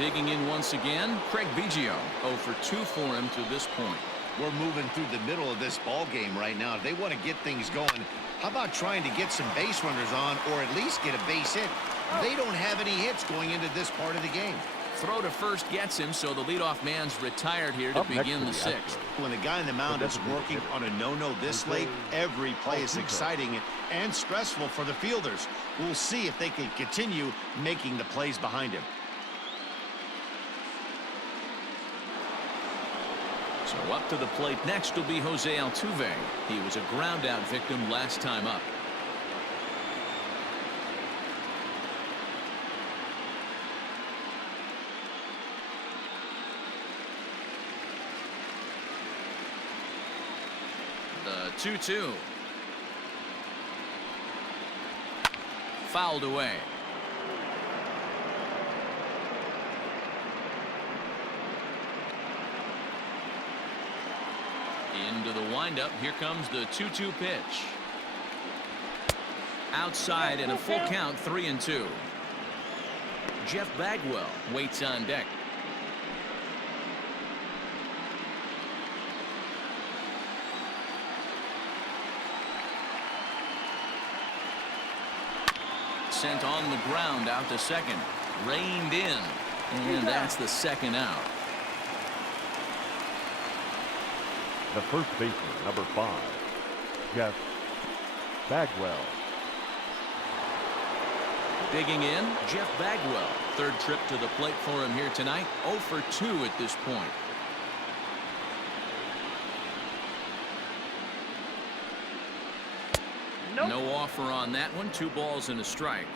Digging in once again, Craig Biggio. 0 for 2 for him to this point. We're moving through the middle of this ball game right now. If they want to get things going, how about trying to get some base runners on or at least get a base hit? They don't have any hits going into this part of the game. Throw to first gets him, so the leadoff man's retired here to begin the sixth. When the guy in the mound is working on a no-no this late, every play is exciting and stressful for the fielders. We'll see if they can continue making the plays behind him. So up to the plate next will be Jose Altuve. He was a ground out victim last time up. The 2-2. Fouled away. Into the windup. Here comes the 2-2 pitch. Outside and a full count, 3-2. Jeff Bagwell waits on deck. Sent on the ground out to second. Reined in. And that's the second out. The first baseman, number 5, Jeff Bagwell. Digging in, Jeff Bagwell. Third trip to the plate for him here tonight. 0 for 2 at this point. No offer on that one. 2 balls and a strike.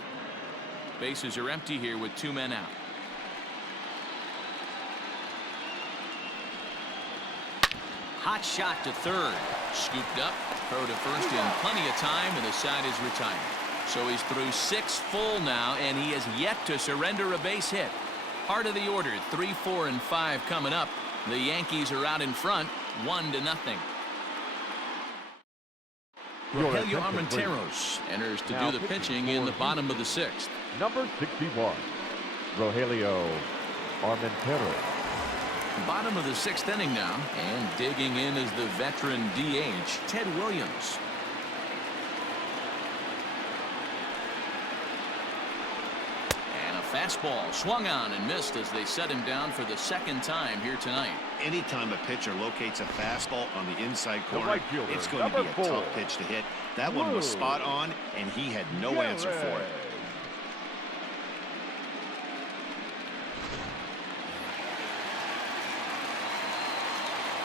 Bases are empty here with 2 men out. Hot shot to third. Scooped up. Throw to first in plenty of time, and the side is retired. So he's through 6 full now, and he has yet to surrender a base hit. Heart of the order, 3, 4, and 5 coming up. The Yankees are out in front, 1-0. Rogelio Armenteros enters to do the pitching in the bottom of the 6th. Number 61, Rogelio Armenteros. Bottom of the 6th inning now, and digging in is the veteran DH, Ted Williams. And a fastball swung on and missed as they set him down for the 2nd time here tonight. Anytime a pitcher locates a fastball on the inside corner, it's going to be a tough pitch to hit. That one was spot on, and he had no answer for it.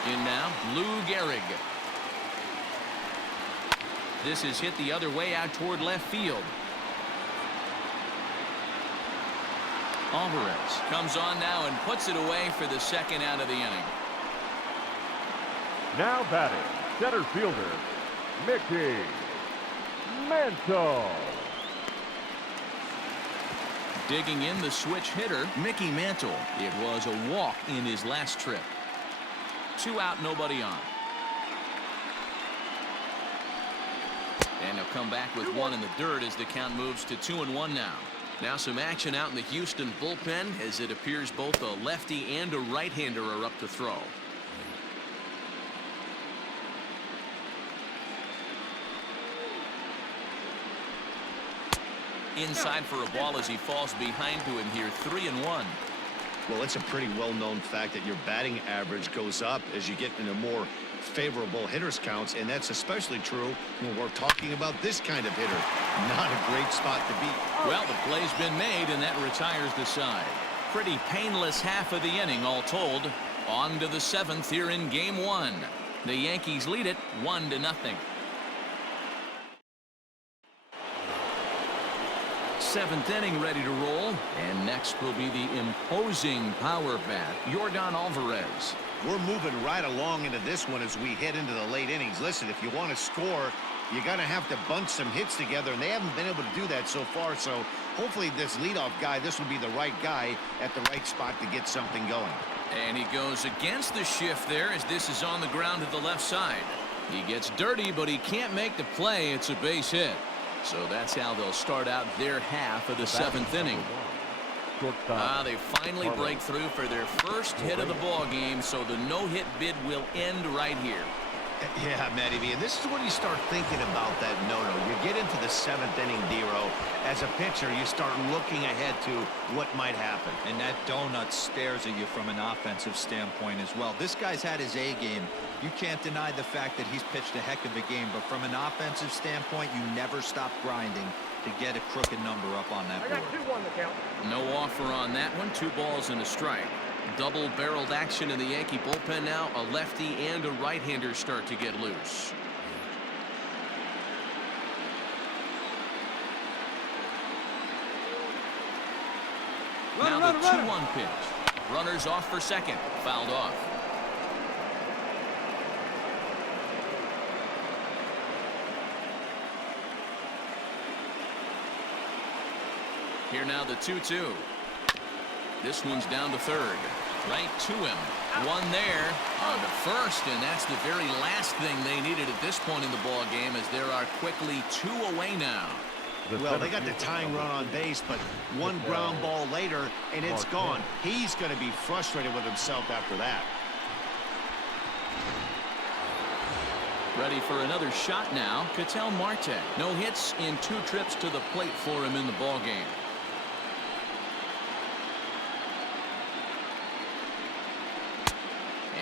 In now, Lou Gehrig. This is hit the other way out toward left field. Alvarez comes on now and puts it away for the 2nd out of the inning. Now batting, center fielder, Mickey Mantle. Digging in the switch hitter, Mickey Mantle. It was a walk in his last trip. 2 out, nobody on. And he'll come back with 1 in the dirt as the count moves to 2-1 now. Now some action out in the Houston bullpen as it appears both a lefty and a right-hander are up to throw. Inside for a ball as he falls behind to him here, 3-1. Well, it's a pretty well-known fact that your batting average goes up as you get into more favorable hitters counts, and that's especially true when we're talking about this kind of hitter. Not a great spot to be. Well, the play's been made, and that retires the side. Pretty painless half of the inning, all told. On to the 7th here in Game 1. The Yankees lead it 1-0. 7th inning ready to roll, and next will be the imposing power bat, Yordan Alvarez. We're moving right along into this one as we head into the late innings. Listen, if you want to score, you're going to have to bunch some hits together, and they haven't been able to do that so far. So hopefully this leadoff guy, this will be the right guy at the right spot to get something going. And he goes against the shift there as this is on the ground to the left side. He gets dirty, but he can't make the play. It's a base hit. So that's how they'll start out their half of the 7th inning. shortstop. They finally break through for their first hit of the ball game, so the no-hit bid will end right here. Yeah, Matty B, and this is when you start thinking about that no-no. You get into the 7th inning, D-Row. As a pitcher, you start looking ahead to what might happen. And that donut stares at you from an offensive standpoint as well. This guy's had his A game. You can't deny the fact that he's pitched a heck of a game, but from an offensive standpoint, you never stop grinding to get a crooked number up on that board. No offer on that one. 2 balls and a strike. Double-barreled action in the Yankee bullpen now. A lefty and a right-hander start to get loose. Now the 2-1 pitch. Runners off for second. Fouled off. Here now the 2-2. This one's down to third. Right to him. One there on to first, and that's the very last thing they needed at this point in the ball game, as there are quickly 2 away now. Well, they got the tying run on base, but one ground ball later, and it's gone. He's going to be frustrated with himself after that. Ready for another shot now. Ketel Marte. No hits in 2 trips to the plate for him in the ball game.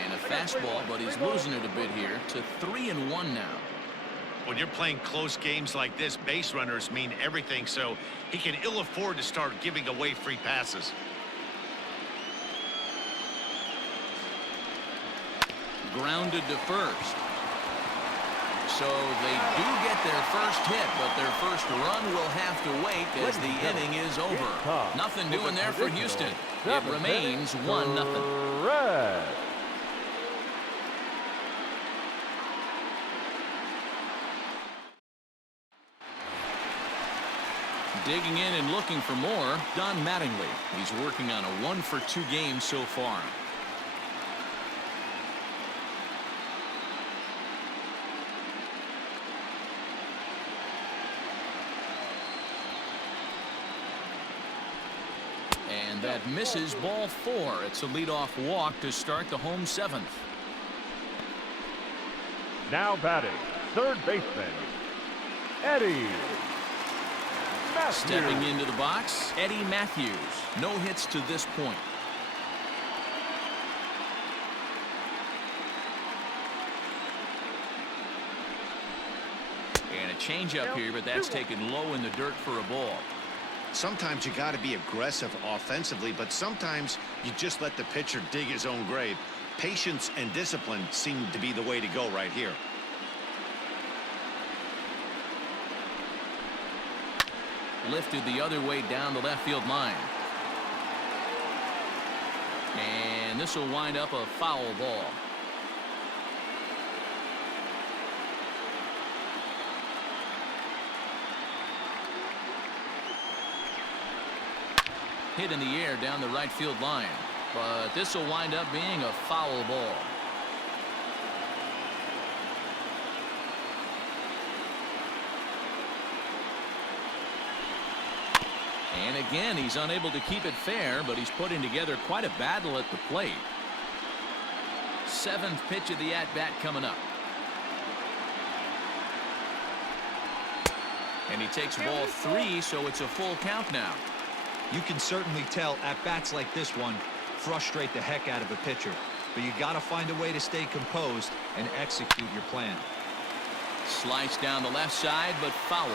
And a fastball, but he's losing it a bit here to 3-1 now. When you're playing close games like this, base runners mean everything, so he can ill afford to start giving away free passes. Grounded to first. So they do get their first hit, but their first run will have to wait as the inning is over. Nothing doing there for Houston. It remains 1-0. Digging in and looking for more, Don Mattingly. He's working on a 1-for-2 game so far. And that misses, ball 4. It's a leadoff walk to start the home 7th. Now batting, third baseman, Eddie Matthews. Stepping into the box, Eddie Matthews. No hits to this point. And a changeup here, but that's taken low in the dirt for a ball. Sometimes you got to be aggressive offensively, but sometimes you just let the pitcher dig his own grave. Patience and discipline seem to be the way to go right here. Lifted the other way down the left field line. And this will wind up a foul ball. Hit in the air down the right field line, but this will wind up being a foul ball. And again, he's unable to keep it fair, but he's putting together quite a battle at the plate. 7th pitch of the at-bat coming up. And he takes ball 3, so it's a full count now. You can certainly tell at bats like this one frustrate the heck out of a pitcher, but you got to find a way to stay composed and execute your plan. Sliced down the left side, but foul.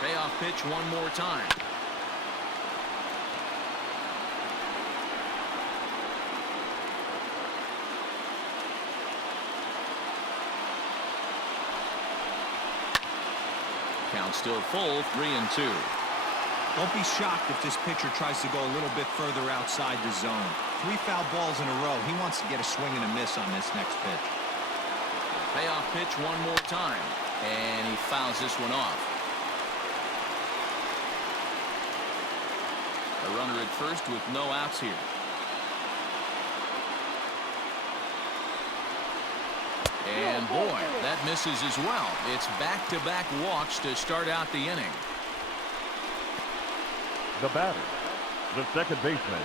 The payoff pitch one more time. Count still full, 3-2. Don't be shocked if this pitcher tries to go a little bit further outside the zone. 3 foul balls in a row. He wants to get a swing and a miss on this next pitch. Payoff pitch one more time, and he fouls this one off. A runner at first with no outs here. And boy, that misses as well. It's back-to-back walks to start out the inning. The batter, the second baseman,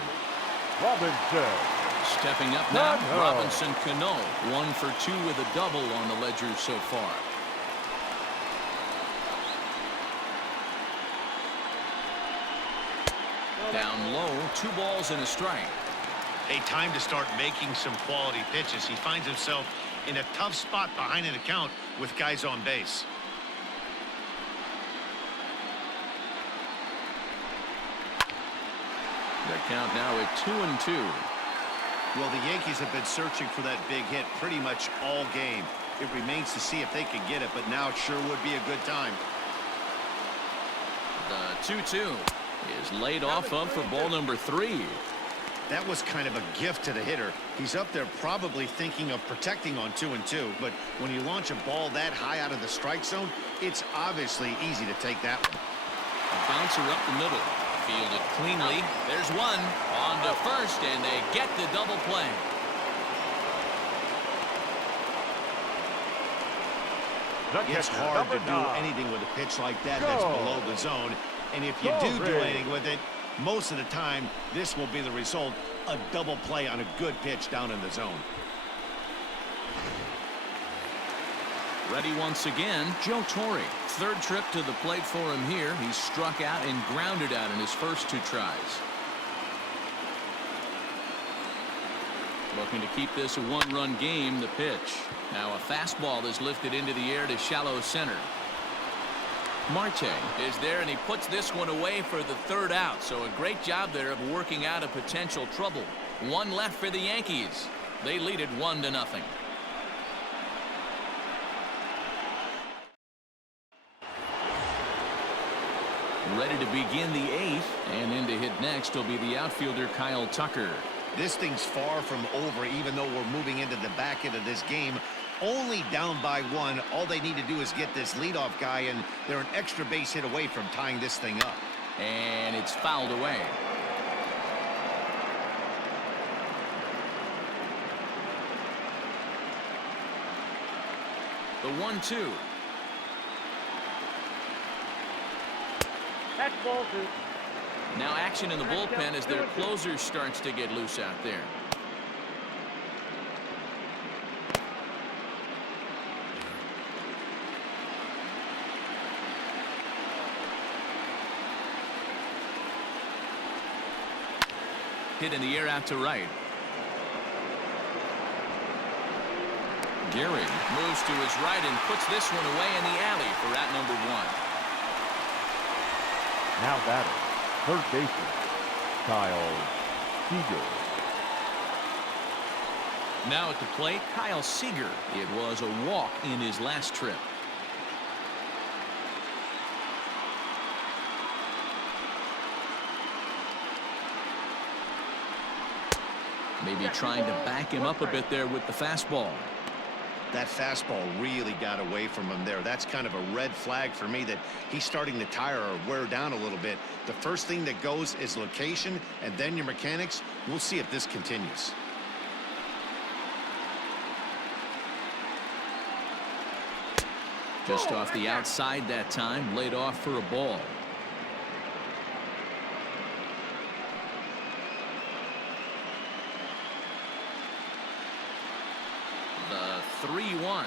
Robinson. Stepping up now, Cano. Robinson Cano, 1 for 2 with a double on the ledger so far. Down low, 2 balls and a strike. Hey, time to start making some quality pitches. He finds himself in a tough spot behind an account with guys on base. The count now at 2-2. Well, the Yankees have been searching for that big hit pretty much all game. It remains to see if they can get it, but now it sure would be a good time. The 2-2 is laid off of for ball number 3. That was kind of a gift to the hitter. He's up there probably thinking of protecting on 2-2, but when you launch a ball that high out of the strike zone, it's obviously easy to take that one. A bouncer up the middle. Fielded cleanly. There's one. On to first, and they get the double play. It's hard to do anything with a pitch like that that's below the zone. And if you do anything with it, most of the time, this will be the result. A double play on a good pitch down in the zone. Ready once again, Joe Torre. 3rd trip to the plate for him here. He's struck out and grounded out in his first 2 tries. Looking to keep this a 1-run game, the pitch. Now a fastball is lifted into the air to shallow center. Marte is there, and he puts this one away for the 3rd out. So a great job there of working out a potential trouble. 1 left for the Yankees. They lead it 1-0. Ready to begin the 8th, and in to hit next will be the outfielder Kyle Tucker. This thing's far from over, even though we're moving into the back end of this game. Only down by 1. All they need to do is get this leadoff guy, and they're an extra base hit away from tying this thing up. And it's fouled away. The 1-2. That's ball 2. Now action in the bullpen as their closer starts to get loose out there. Hit in the air out to right. Gary moves to his right and puts this one away in the alley for out number 1. Now batter, 3rd baseman, Kyle Seager. Now at the plate, Kyle Seager. It was a walk in his last trip. Maybe trying to back him up a bit there with the fastball. That fastball really got away from him there. That's kind of a red flag for me that he's starting to tire or wear down a little bit. The first thing that goes is location, and then your mechanics. We'll see if this continues. Just off the outside that time, laid off for a ball. The 3-1.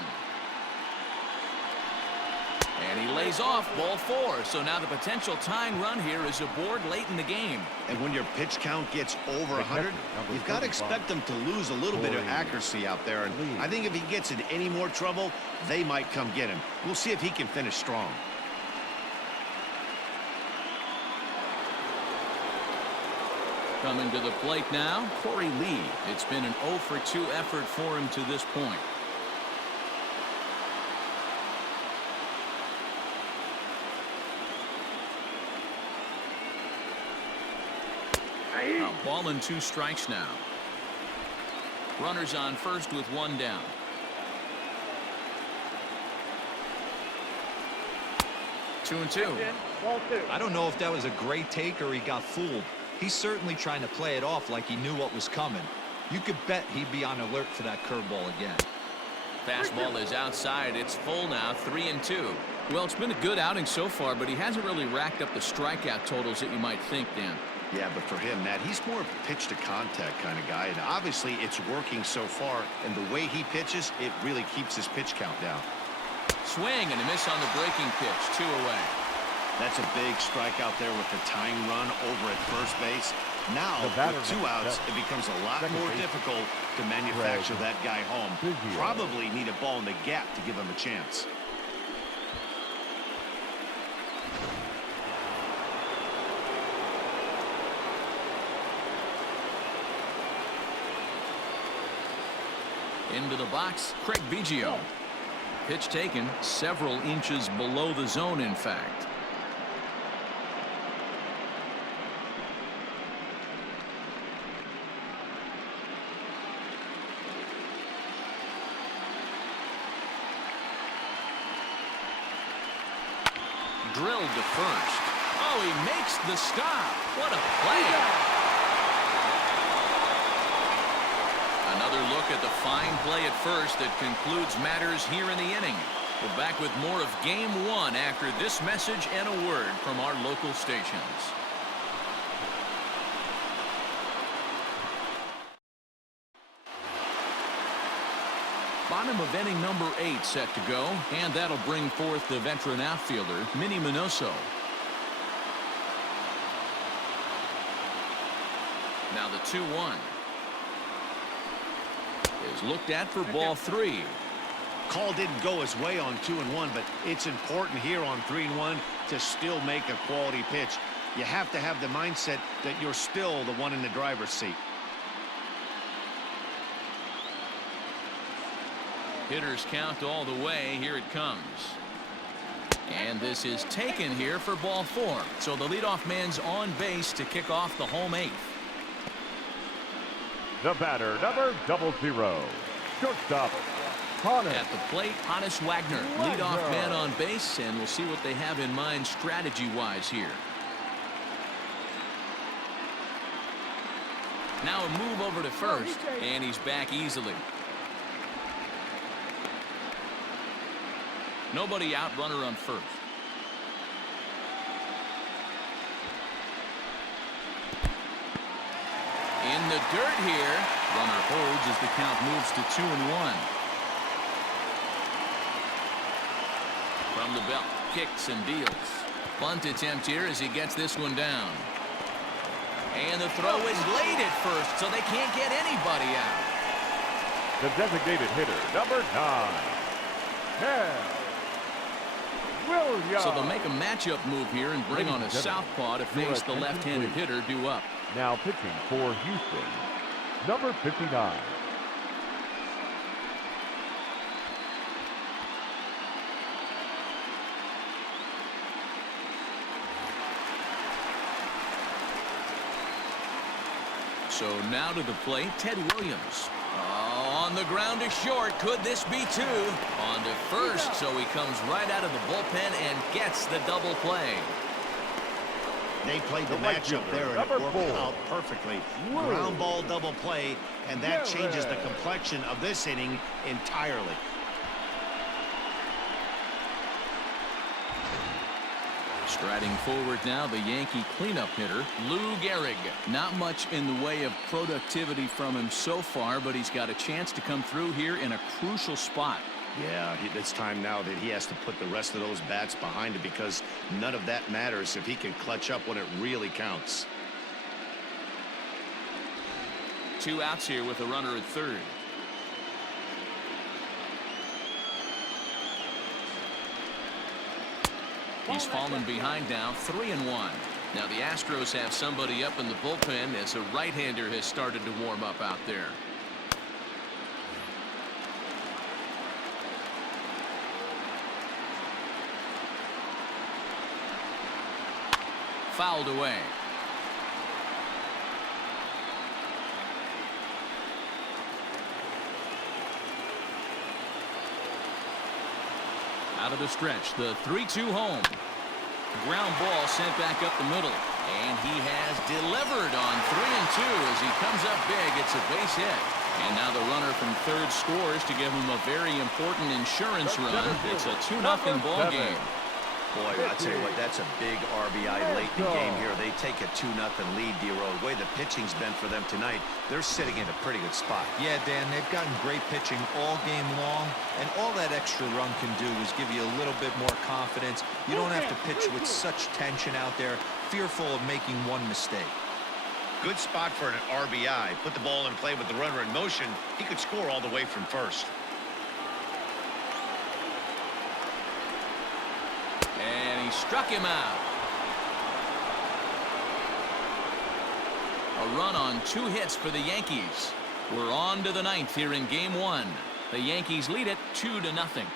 And he lays off ball 4. So now the potential tying run here is aboard late in the game. And when your pitch count gets over 100, you've got to expect them to lose a little bit of accuracy out there. And I think if he gets in any more trouble, they might come get him. We'll see if he can finish strong. Coming to the plate now, Corey Lee. It's been an 0 for 2 effort for him to this point. A ball and 2 strikes now. Runners on first with 1 down. 2-2. I don't know if that was a great take or he got fooled. He's certainly trying to play it off like he knew what was coming. You could bet he'd be on alert for that curveball again. Fastball is outside. It's full now, 3-2. Well, it's been a good outing so far, but he hasn't really racked up the strikeout totals that you might think, Dan. Yeah, but for him, Matt, he's more of a pitch-to-contact kind of guy, and obviously it's working so far, and the way he pitches, it really keeps his pitch count down. Swing and a miss on the breaking pitch, 2 away. That's a big strikeout there with the tying run over at first base. Now, with 2 outs, it becomes a lot more difficult to manufacture that guy home. Probably need a ball in the gap to give him a chance. Into the box, Craig Biggio. Pitch taken several inches below the zone, in fact. Drilled to first. Oh, he makes the stop. What a play. Another look at the fine play at first that concludes matters here in the inning. We're back with more of Game 1 after this message and a word from our local stations. Bottom of inning number 8 set to go, and that'll bring forth the veteran outfielder, Minnie Minoso. Now the 2-1. Is looked at for ball 3. Call didn't go his way on 2-1, but it's important here on 3-1 to still make a quality pitch. You have to have the mindset that you're still the one in the driver's seat. Hitters count all the way. Here it comes. And this is taken here for ball 4. So the leadoff man's on base to kick off the home 8th. The batter, number 00, shortstop, Hannes. At the plate, Hannes Wagner, leadoff man on base, and we'll see what they have in mind strategy-wise here. Now a move over to first, and he's back easily. Nobody out, runner on first. In the dirt here. Runner holds as the count moves to 2-1. From the belt, kicks and deals. Bunt attempt here as he gets this one down. And the throw is late at first, so they can't get anybody out. The designated hitter, number 9, Williams. So they'll make a matchup move here and bring on a southpaw to face the left-handed hitter due up. Now pitching for Houston, number 59. So now to the plate, Ted Williams. On the ground to short. Could this be 2? On to first, so he comes right out of the bullpen and gets the double play. They played the matchup there, and it worked out perfectly. Ground ball double play, and that changes the complexion of this inning entirely. Striding forward now, the Yankee cleanup hitter, Lou Gehrig. Not much in the way of productivity from him so far, but he's got a chance to come through here in a crucial spot. Yeah, it's time now that he has to put the rest of those bats behind it, because none of that matters if he can clutch up when it really counts. 2 outs here with a runner at third. He's fallen behind now, 3-1. Now the Astros have somebody up in the bullpen as a right-hander has started to warm up out there. Fouled away. Out of the stretch, the 3-2 home. Ground ball sent back up the middle. And he has delivered on 3-2 as he comes up big. It's a base hit. And now the runner from third scores to give him a very important insurance run. It's a 2-0 ball game. Boy, I'll tell you what, that's a big RBI late in the game here. They take a 2-0 lead, D-Row. The way the pitching's been for them tonight, they're sitting in a pretty good spot. Yeah, Dan, they've gotten great pitching all game long, and all that extra run can do is give you a little bit more confidence. You don't have to pitch with such tension out there, fearful of making one mistake. Good spot for an RBI. Put the ball in play with the runner in motion. He could score all the way from first. And he struck him out. A run on 2 hits for the Yankees. We're on to the 9th here in game 1. The Yankees lead it 2-0.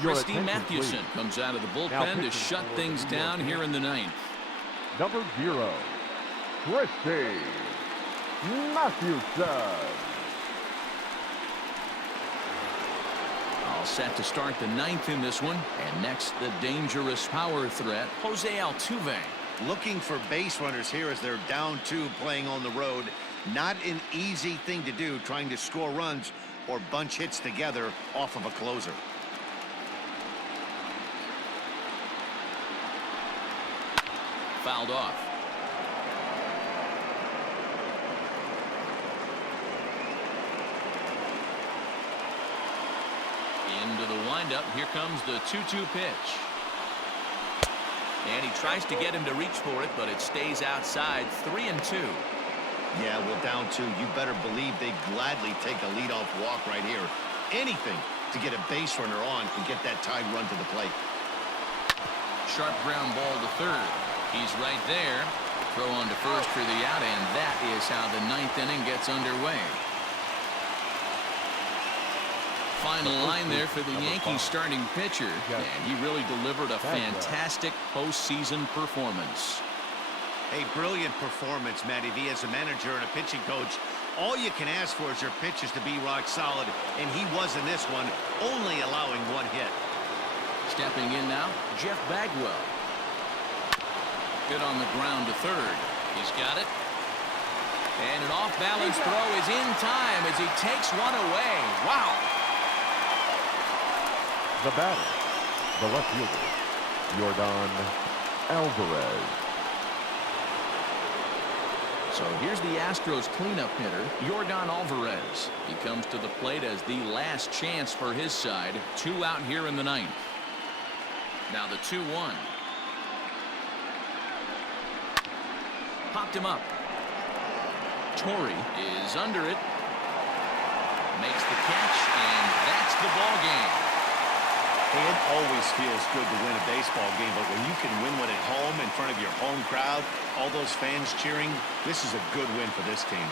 Christy Mathewson comes out of the bullpen to shut things down here in the 9th. Number 0, Christy Mathewson. All set to start the 9th in this one. And next, the dangerous power threat, Jose Altuve. Looking for base runners here as they're down 2 playing on the road. Not an easy thing to do, trying to score runs or bunch hits together off of a closer. Fouled off. Into the windup. Here comes the 2-2 pitch. And he tries to get him to reach for it, but it stays outside. 3-2. Yeah, well, down 2, you better believe they'd gladly take a leadoff walk right here. Anything to get a base runner on and get that tied run to the plate. Sharp ground ball to third. He's right there. Throw on to first for the out, and that is how the 9th inning gets underway. Final line there for the Yankees starting pitcher, and he really delivered a fantastic postseason performance. A brilliant performance, Matty V, as a manager and a pitching coach. All you can ask for is your pitchers to be rock solid, and he was in this one, only allowing 1 hit. Stepping in now, Jeff Bagwell. Hit on the ground to third. He's got it. And an off-balance throw is in time as he takes one away. Wow. The batter, the left fielder, Yordan Alvarez. So here's the Astros cleanup hitter, Yordan Alvarez. He comes to the plate as the last chance for his side. 2 out here in the 9th. Now the 2-1. Popped him up. Torrey is under it. Makes the catch, and that's the ball game. Hey, it always feels good to win a baseball game, but when you can win one at home in front of your home crowd, all those fans cheering, this is a good win for this team.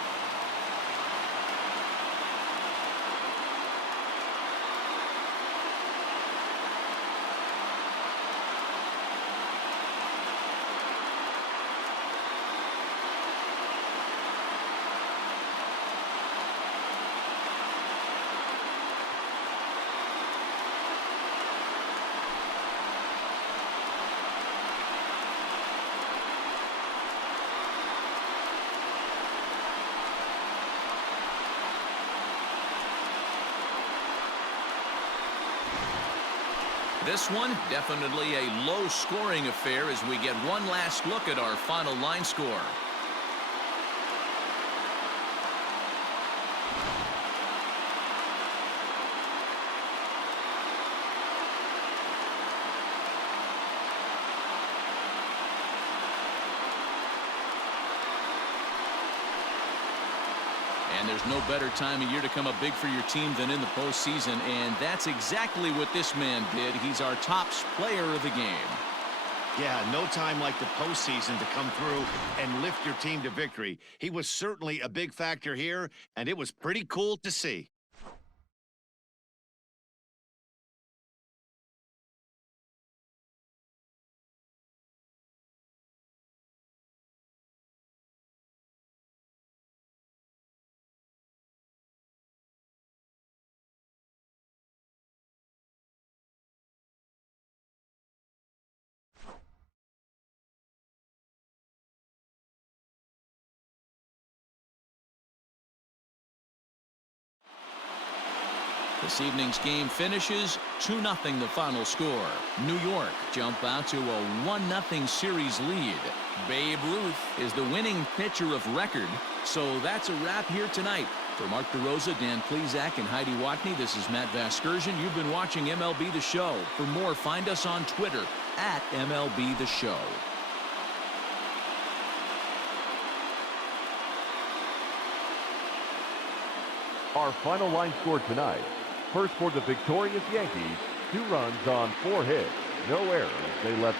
This one, definitely a low-scoring affair as we get one last look at our final line score. And there's no better time of year to come up big for your team than in the postseason, and that's exactly what this man did. He's our top player of the game. Yeah, no time like the postseason to come through and lift your team to victory. He was certainly a big factor here, and it was pretty cool to see. This evening's game finishes 2-0 the final score. New York jump out to a 1-0 series lead. Babe Ruth is the winning pitcher of record. So that's a wrap here tonight. For Mark DeRosa, Dan Plesac, and Heidi Watney, this is Matt Vasgersian. You've been watching MLB The Show. For more, find us on Twitter at MLB The Show. Our final line score tonight. First for the victorious Yankees, 2 runs on 4 hits, no errors. They left